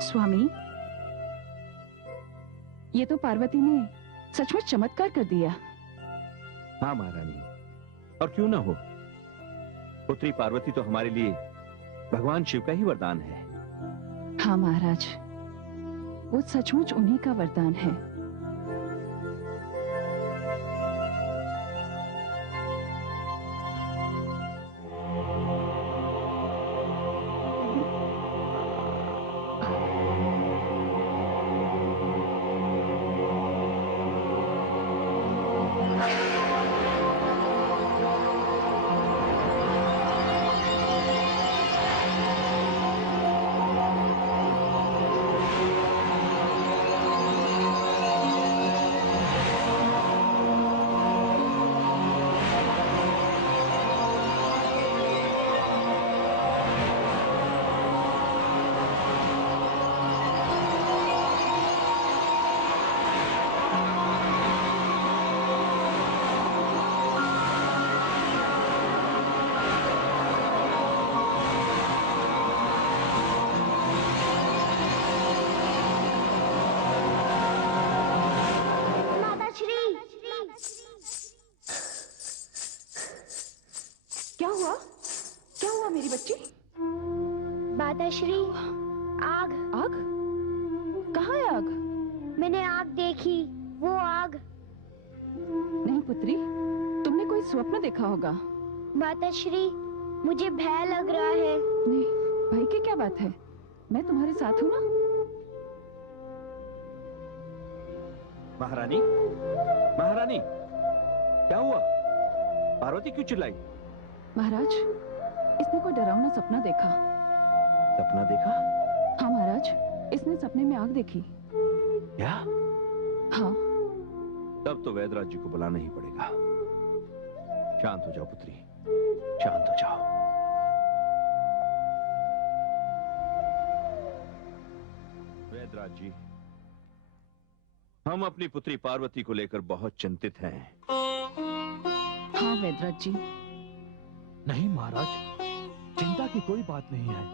स्वामी, ये तो पार्वती ने सचमुच चमत्कार कर दिया। हाँ महारानी, और क्यों ना हो। पुत्री पार्वती तो हमारे लिए भगवान शिव का ही वरदान है। हाँ महाराज, वो सचमुच उन्हीं का वरदान है। माताश्री, आग। आग? कहाँ है आग? मैंने आग देखी, वो आग। नहीं पुत्री, तुमने कोई स्वप्न देखा होगा। माताश्री, मुझे भय लग रहा है। नहीं, भय की क्या बात है, मैं तुम्हारे साथ हूँ ना। महारानी, महारानी, क्या हुआ? पार्वती क्यों चिल्लाई? महाराज, इसने कोई डरावना सपना देखा। सपना देखा? हाँ महाराज, इसने सपने में आग देखी। क्या? हाँ। तब तो वैद्यराज जी को बुलाना ही पड़ेगा। शांत हो जाओ पुत्री, शांत हो जाओ। वैद्यराज जी, हम अपनी पुत्री पार्वती को लेकर बहुत चिंतित हैं। हाँ वैद्यराज जी। नहीं महाराज, चिंता की कोई बात नहीं है।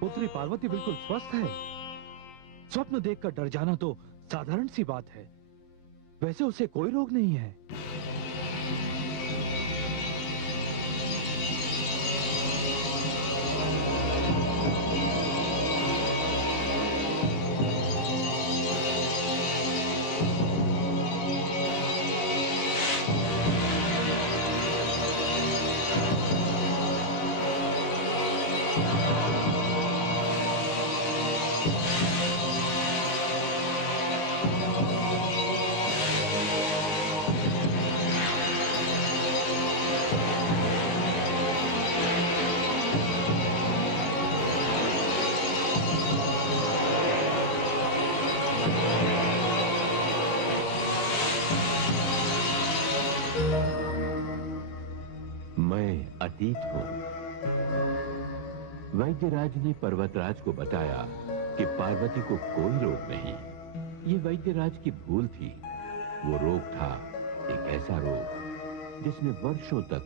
पुत्री पार्वती बिल्कुल स्वस्थ है। स्वप्न देखकर डर जाना तो साधारण सी बात है। वैसे उसे कोई रोग नहीं है। मैं अतीत हूं। वैद्यराज ने पर्वतराज को बताया कि पार्वती को कोई रोग नहीं। ये वैद्यराज की भूल थी। वो रोग था एक ऐसा रोग जिसने वर्षों तक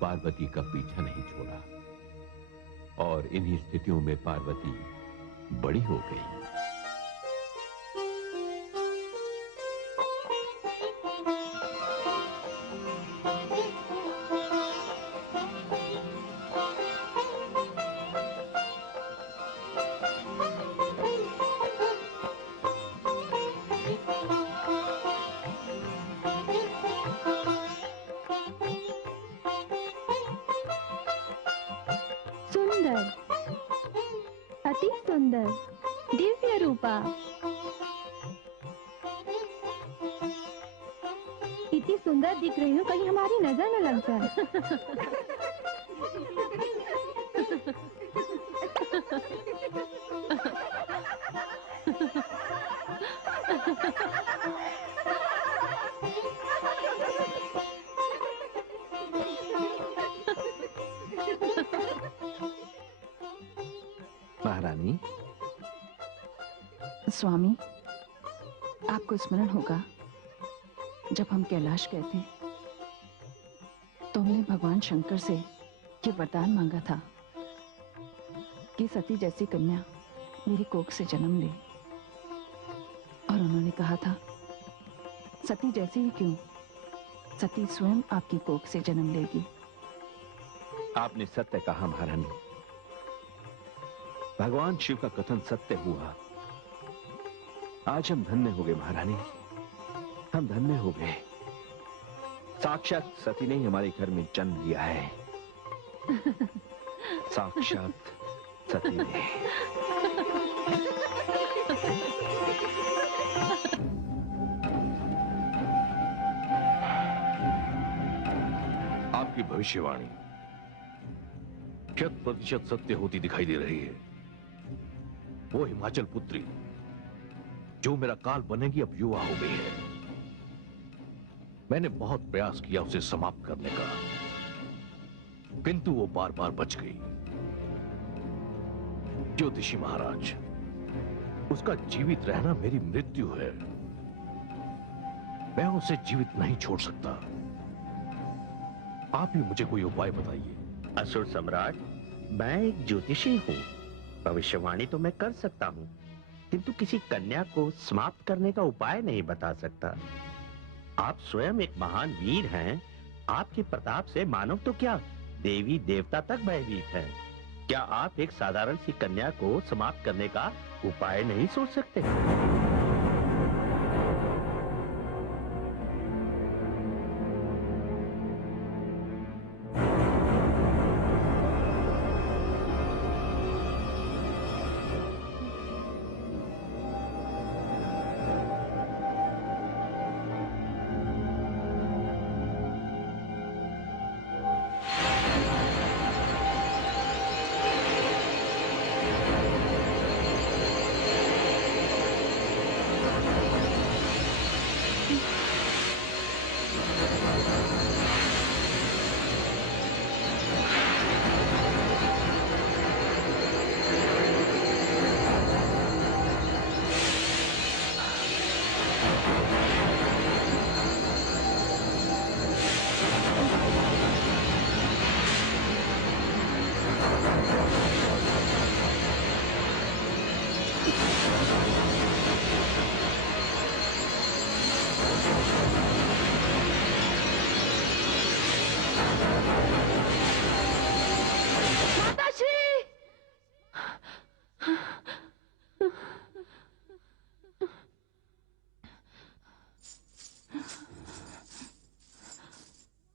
पार्वती का पीछा नहीं छोड़ा, और इन्हीं स्थितियों में पार्वती बड़ी हो गई। अति सुंदर, दिव्य रूपा। इतनी सुंदर दिख रही हूँ, कहीं हमारी नजर न लग जाए। स्वामी, आपको स्मरण होगा जब हम कैलाश गए थे तो हमने भगवान शंकर से ये वरदान मांगा था कि सती जैसी कन्या मेरी कोख से जन्म ले। और उन्होंने कहा था, सती जैसी ही क्यों, सती स्वयं आपकी कोख से जन्म लेगी। आपने सत्य कहा महारानी। भगवान शिव का कथन सत्य हुआ। आज हम धन्य हो गए महारानी, हम धन्य हो गए। साक्षात सती ने ही हमारे घर में जन्म लिया है। साक्षात सती ने। आपकी भविष्यवाणी 100% सत्य होती दिखाई दे रही है। वो हिमाचल पुत्री जो मेरा काल बनेगी अब युवा हो गई है। मैंने बहुत प्रयास किया उसे समाप्त करने का, किंतु वो बार बार बच गई। ज्योतिषी महाराज, उसका जीवित रहना मेरी मृत्यु है। मैं उसे जीवित नहीं छोड़ सकता। आप ही मुझे कोई उपाय बताइए। असुर सम्राट, मैं एक ज्योतिषी हूँ। भविष्यवाणी तो मैं कर सकता हूँ, किंतु किसी कन्या को समाप्त करने का उपाय नहीं बता सकता। आप स्वयं एक महान वीर हैं। आपके प्रताप से मानव तो क्या, देवी देवता तक भयभीत है। क्या आप एक साधारण सी कन्या को समाप्त करने का उपाय नहीं सोच सकते?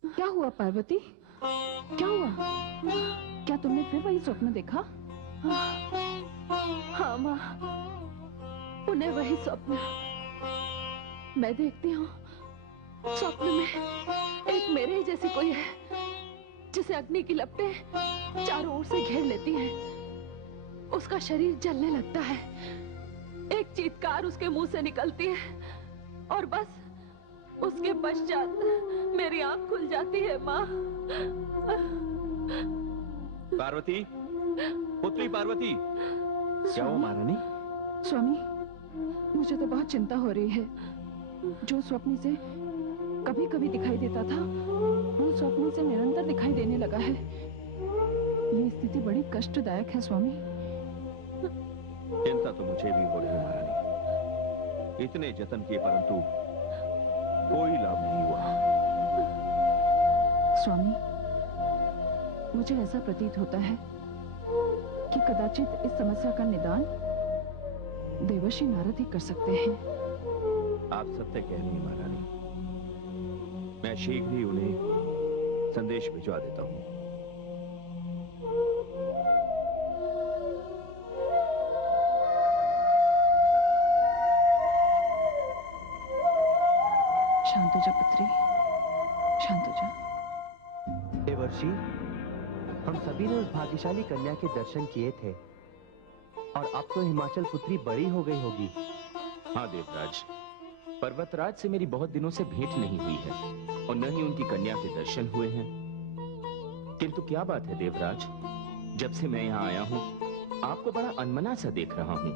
क्या हुआ पार्वती? क्या हुआ? क्या तुमने फिर वही स्वप्न देखा? हाँ माँ, उन्हें वही स्वप्न मैं देखती हूँ। स्वप्न में एक मेरे ही जैसी कोई है जिसे अग्नि की लपटें चारों ओर से घेर लेती हैं। उसका शरीर जलने लगता है। एक चीत्कार उसके मुंह से निकलती है और बस उसके पश्चात मेरी आंख खुल जाती है। माँ, पार्वती, पुत्री पार्वती, क्या हो महारानी? स्वामी, मुझे तो बहुत चिंता हो रही है। जो स्वप्न से कभी कभी दिखाई देता था, वो स्वप्न से निरंतर दिखाई देने लगा है। ये स्थिति बड़ी कष्टदायक है स्वामी। चिंता तो मुझे भी हो रही है महारानी। इतने जतन किए परंतु कोई लाभ नहीं हुआ। स्वामी, मुझे ऐसा प्रतीत होता है कि कदाचित इस समस्या का निदान देवर्षि नारद ही कर सकते हैं। आप सत्य कह रही हैं महारानी। मैं शीघ्र ही उन्हें संदेश भिजवा देता हूं। शांत हो जा पुत्री, शांत हो जा। देवर्षि, हम सभी ने उस भाग्यशाली कन्या के दर्शन किए थे और अब तो हिमाचल पुत्री बड़ी हो गई होगी। हाँ देवराज, पर्वतराज से मेरी बहुत दिनों से भेंट नहीं हुई है और न ही उनकी कन्या के दर्शन हुए हैं। किंतु क्या बात है देवराज, जब से मैं यहाँ आया हूँ आपको बड़ा अनमना सा देख रहा हूँ।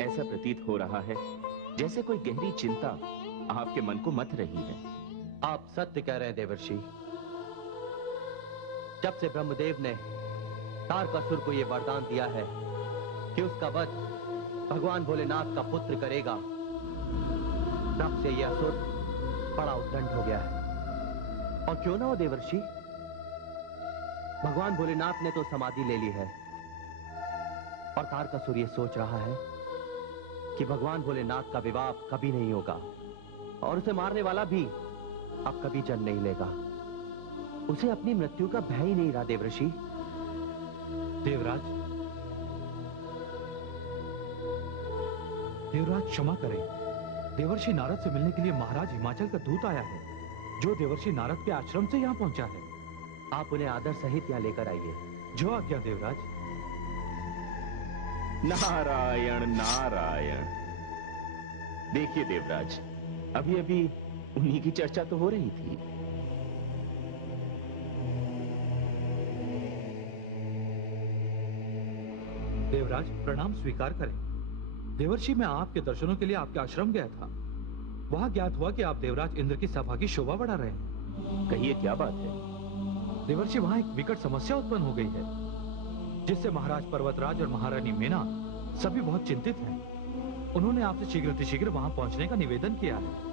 ऐसा प्रतीत हो रहा है जैसे कोई गहरी चिंता आपके मन को मथ रही है। आप सत्य कह रहे हैं देवर्षि। जब से ब्रह्मदेव ने तारकासुर को यह वरदान दिया है कि उसका वध भगवान भोलेनाथ का पुत्र करेगा, तब से यह असुर बड़ा उद्दंड हो गया है। और क्यों ना हो देवर्षि, भगवान भोलेनाथ ने तो समाधि ले ली है और तारकासुर यह सोच रहा है कि भगवान भोलेनाथ का विवाह कभी नहीं होगा और उसे मारने वाला भी अब कभी जन्म नहीं लेगा। उसे अपनी मृत्यु का भय ही नहीं रहा देवर्षि। देवराज, देवराज क्षमा करें। देवर्षि नारद से मिलने के लिए महाराज हिमाचल का दूत आया है, जो देवर्षि नारद के आश्रम से यहाँ पहुंचा है। आप उन्हें आदर सहित यहाँ लेकर आइए। जो आज्ञा देवराज। नारायण नारायण। देखिए देवराज, अभी अभी उन्हीं की चर्चा तो हो रही थी। देवराज प्रणाम स्वीकार करें। देवर्षि मैं आपके दर्शनों के लिए आपके आश्रम गया था। वहां ज्ञात हुआ कि आप देवराज इंद्र की सभा की शोभा बढ़ा रहे हैं। कहिए क्या बात है? देवर्षि वहां एक विकट समस्या उत्पन्न हो गई है, जिससे महाराज पर्वतराज और महारानी मीना सभी बहुत चिंतित हैं। उन्होंने आपसे शीघ्र वहां पहुंचने का निवेदन किया है।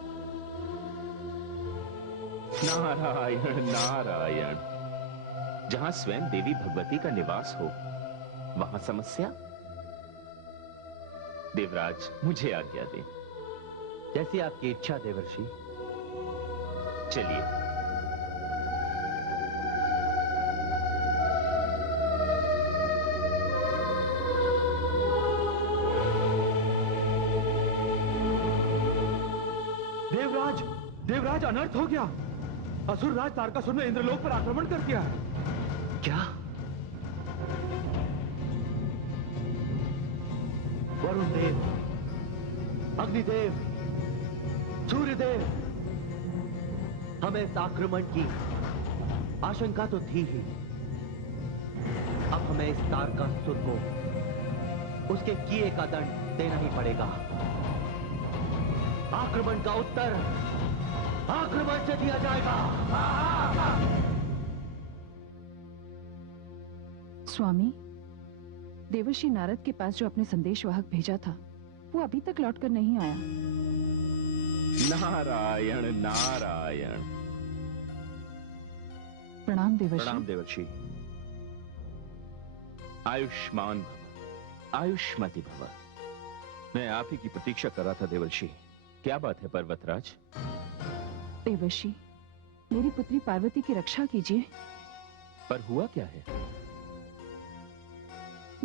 नारायण नारायण। जहां स्वयं देवी भगवती का निवास हो, वहां समस्या? देवराज मुझे आज्ञा दें। जैसी आपकी इच्छा देवर्षि। चलिए। देवराज अनर्थ हो गया। असुर राज तारकासुर ने इंद्रलोक पर आक्रमण कर दिया है। क्या? वरुण देव, अग्निदेव, सूर्यदेव, हमें इस आक्रमण की आशंका तो थी ही। अब हमें इस तारकासुर को उसके किए का दंड देना ही पड़ेगा। आक्रमण का उत्तर आक्रमण से दिया जाएगा। स्वामी, देवर्षि नारद के पास जो अपने संदेशवाहक भेजा था, वो अभी तक लौटकर नहीं आया। नारायण नारायण। प्रणाम देवर्षि। प्रणाम देवर्षि। आयुष्मान भव, आयुष्मति भव। मैं आप ही की प्रतीक्षा कर रहा था देवर्षि। क्या बात है पर्वतराज? देवर्षि, मेरी पुत्री पार्वती की रक्षा कीजिए। पर हुआ क्या है?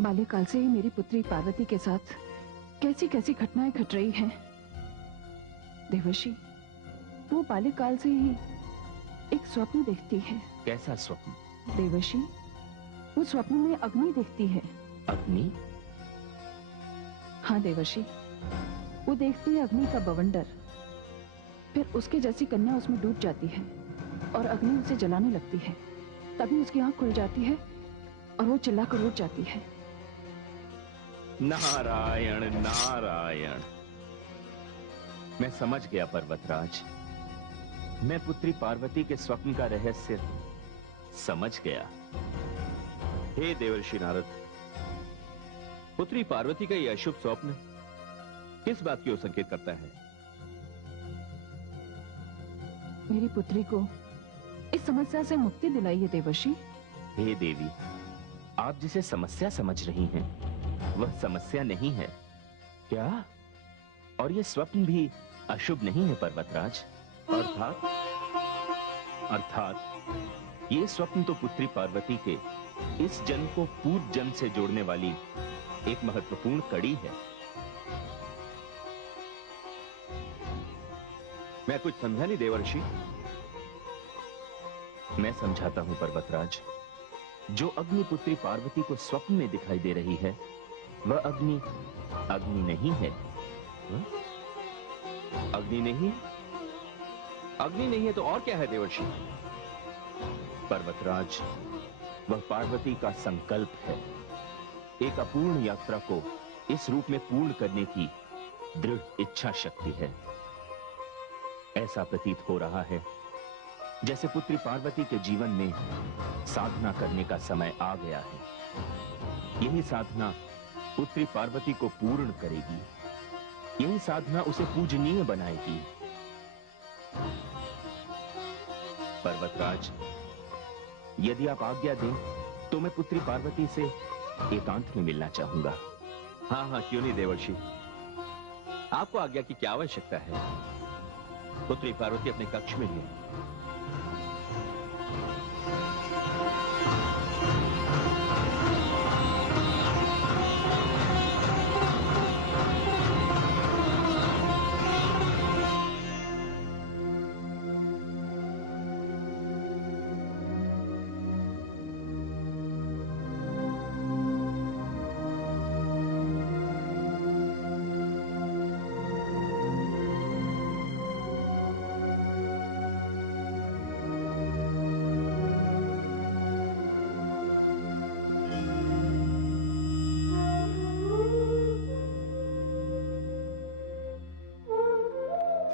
बाल्यकाल से ही मेरी पुत्री पार्वती के साथ कैसी कैसी घटनाएं घट रही हैं। देवर्षि, वो बाल्यकाल से ही एक स्वप्न देखती है। कैसा स्वप्न? देवर्षि, वो स्वप्न में अग्नि देखती है। अग्नि? हाँ देवर्षि, वो देखती है अग्नि का बवंडर। फिर उसके जैसी कन्या उसमें डूब जाती है और अग्नि उसे जलाने लगती है। तभी उसकी आंख खुल जाती है और वो चिल्लाकर उठ जाती है। नारायण नारायण। मैं समझ गया पर्वतराज। मैं पुत्री पार्वती के स्वप्न का रहस्य समझ गया। हे देवर्षि नारद, पुत्री पार्वती का यह अशुभ स्वप्न किस बात की ओर संकेत करता है? मेरी पुत्री को इस समस्या से मुक्ति दिलाइए देवर्षि। हे देवी, आप जिसे समस्या समझ रही हैं, वह समस्या नहीं है। क्या? और यह स्वप्न भी अशुभ नहीं है पर्वतराज। अर्थात? अर्थात ये स्वप्न तो पुत्री पार्वती के इस जन्म को पूर्व जन्म से जोड़ने वाली एक महत्वपूर्ण कड़ी है। मैं कुछ समझा नहीं देवर्षि। मैं समझाता हूं पर्वतराज। जो अग्नि पुत्री पार्वती को स्वप्न में दिखाई दे रही है, वह अग्नि अग्नि नहीं है। अग्नि नहीं? अग्नि नहीं है तो और क्या है देवर्षि? पर्वतराज, वह पार्वती का संकल्प है। एक अपूर्ण यात्रा को इस रूप में पूर्ण करने की दृढ़ इच्छा शक्ति है। ऐसा प्रतीत हो रहा है जैसे पुत्री पार्वती के जीवन में साधना करने का समय आ गया है। यही साधना पुत्री पार्वती को पूर्ण करेगी, यही साधना उसे पूजनीय बनाएगी। पर्वतराज, यदि आप आज्ञा दें तो मैं पुत्री पार्वती से एकांत में मिलना चाहूंगा। हाँ हाँ, क्यों नहीं देवर्षि, आपको आज्ञा की क्या आवश्यकता है? पुत्री पार्वती अपने कक्ष में ही।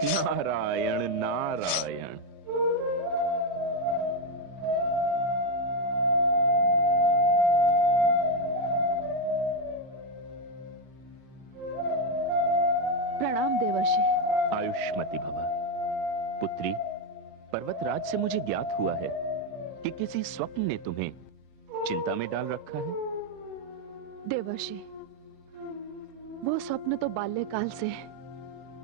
नारायण नारायण। प्रणाम देवर्षि। आयुष्मती भव। पुत्री, पर्वतराज से मुझे ज्ञात हुआ है कि किसी स्वप्न ने तुम्हें चिंता में डाल रखा है। देवर्षि, वो स्वप्न तो बाल्यकाल से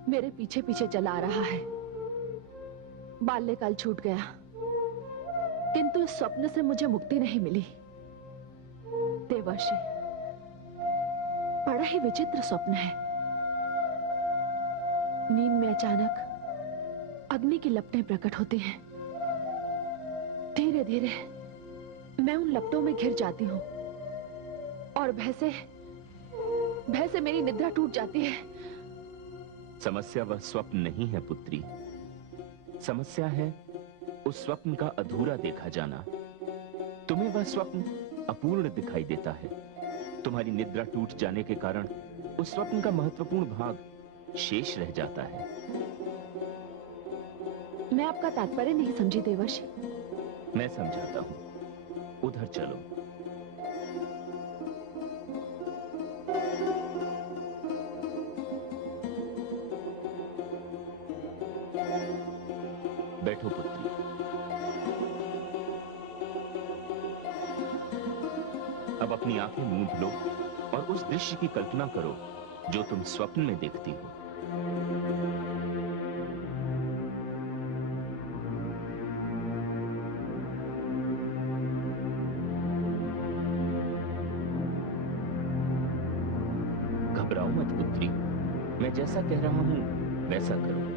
मेरे पीछे पीछे चला आ रहा है। बाल्यकाल छूट गया, किंतु इस स्वप्न से मुझे मुक्ति नहीं मिली। देवर्षि, बड़ा ही विचित्र स्वप्न है। नींद में अचानक अग्नि की लपटें प्रकट होती हैं। धीरे धीरे मैं उन लपटों में घिर जाती हूं और भय से मेरी निद्रा टूट जाती है। समस्या वह स्वप्न नहीं है पुत्री, समस्या है उस स्वप्न का अधूरा देखा जाना। तुम्हें वह स्वप्न अपूर्ण दिखाई देता है। तुम्हारी निद्रा टूट जाने के कारण उस स्वप्न का महत्वपूर्ण भाग शेष रह जाता है। मैं आपका तात्पर्य नहीं समझी देवर्षि। मैं समझाता हूं, उधर चलो। बैठो पुत्री। अब अपनी आंखें मूंद लो और उस दृश्य की कल्पना करो जो तुम स्वप्न में देखती हो। घबराओ मत पुत्री, मैं जैसा कह रहा हूं वैसा करो।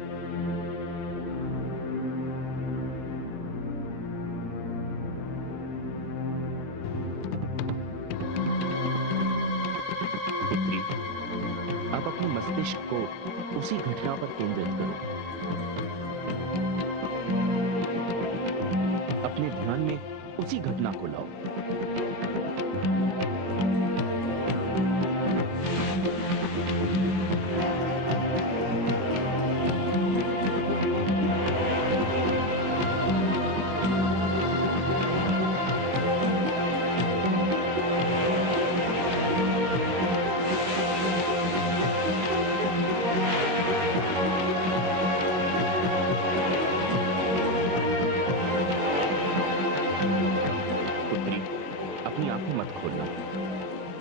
मस्तिष्क को उसी घटना पर केंद्रित करो। अपने ध्यान में उसी घटना को लाओ।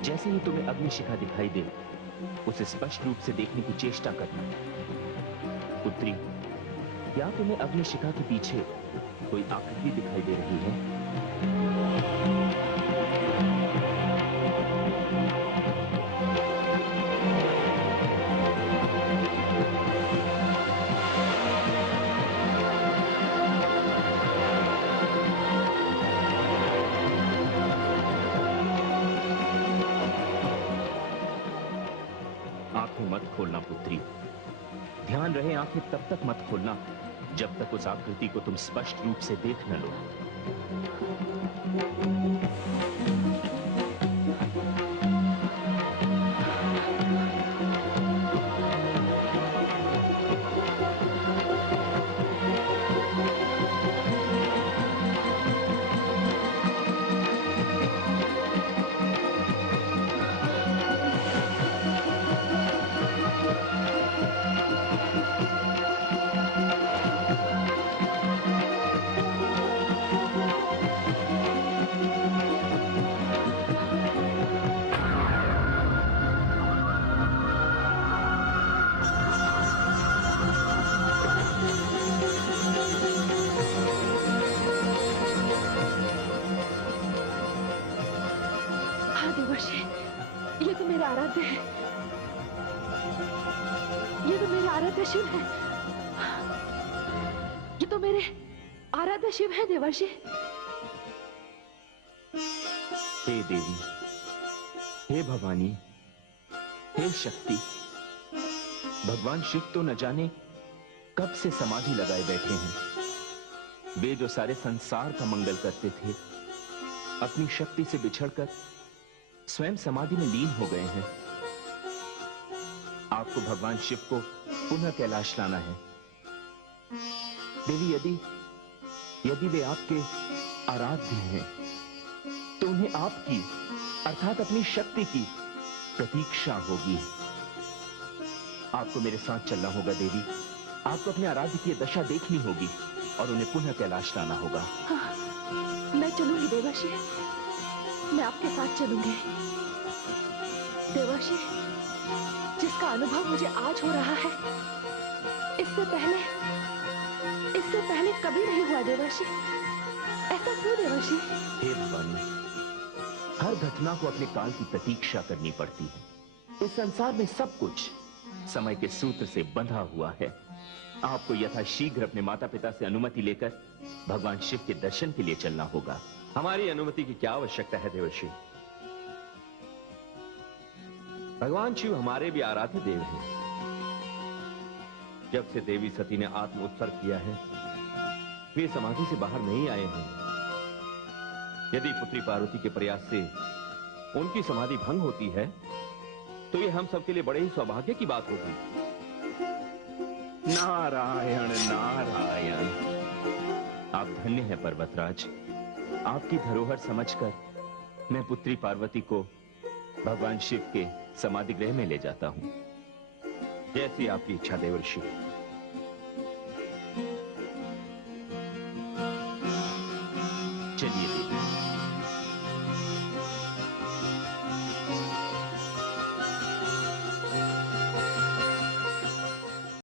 जैसे ही तुम्हें अग्निशिखा दिखाई दे, उसे स्पष्ट रूप से देखने की चेष्टा करना। पुत्री, क्या तुम्हें अग्निशिखा के पीछे कोई आकृति दिखाई दे रही है? मत खोलना पुत्री, ध्यान रहे आंखें तब तक मत खोलना जब तक उस आकृति को तुम स्पष्ट रूप से देख न लो। आराध्य है, ये तो मेरे आराध्य शिव है, ये तो मेरे आराध्य शिव है देवर्षि। हे देवी, हे भवानी, हे शक्ति, भगवान शिव तो न जाने कब से समाधि लगाए बैठे हैं। वे जो सारे संसार का मंगल करते थे, अपनी शक्ति से बिछड़कर स्वयं समाधि में लीन हो गए हैं। आपको भगवान शिव को पुनः कैलाश लाना है। देवी, यदि वे आपके आराध्य हैं, तो उन्हें आपकी अर्थात अपनी शक्ति की प्रतीक्षा होगी। आपको मेरे साथ चलना होगा देवी। आपको अपने आराध्य की दशा देखनी होगी और उन्हें पुनः कैलाश लाना होगा। हाँ, मैं चलूंगी देवर्षि, मैं आपके साथ चलूंगी। देवर्षि, जिसका अनुभव मुझे आज हो रहा है, इससे पहले कभी नहीं हुआ देवर्षि। ऐसा क्यों देवर्षि? हे भवानी, हर घटना को अपने काल की प्रतीक्षा करनी पड़ती है। इस संसार में सब कुछ समय के सूत्र से बंधा हुआ है। आपको यथाशीघ्र अपने माता पिता से अनुमति लेकर भगवान शिव के दर्शन के लिए चलना होगा। हमारी अनुमति की क्या आवश्यकता है देवर्षि? भगवान शिव हमारे भी आराध्य देव हैं। जब से देवी सती ने आत्म उत्सर्ग किया है, वे समाधि से बाहर नहीं आए हैं। यदि पुत्री पार्वती के प्रयास से उनकी समाधि भंग होती है, तो ये हम सबके लिए बड़े ही सौभाग्य की बात होगी। नारायण नारायण, आप धन्य हैं पर्वतराज। आपकी धरोहर समझकर मैं पुत्री पार्वती को भगवान शिव के समाधि गृह में ले जाता हूं। जैसी आपकी इच्छा देवर्षि। चलिए देवी।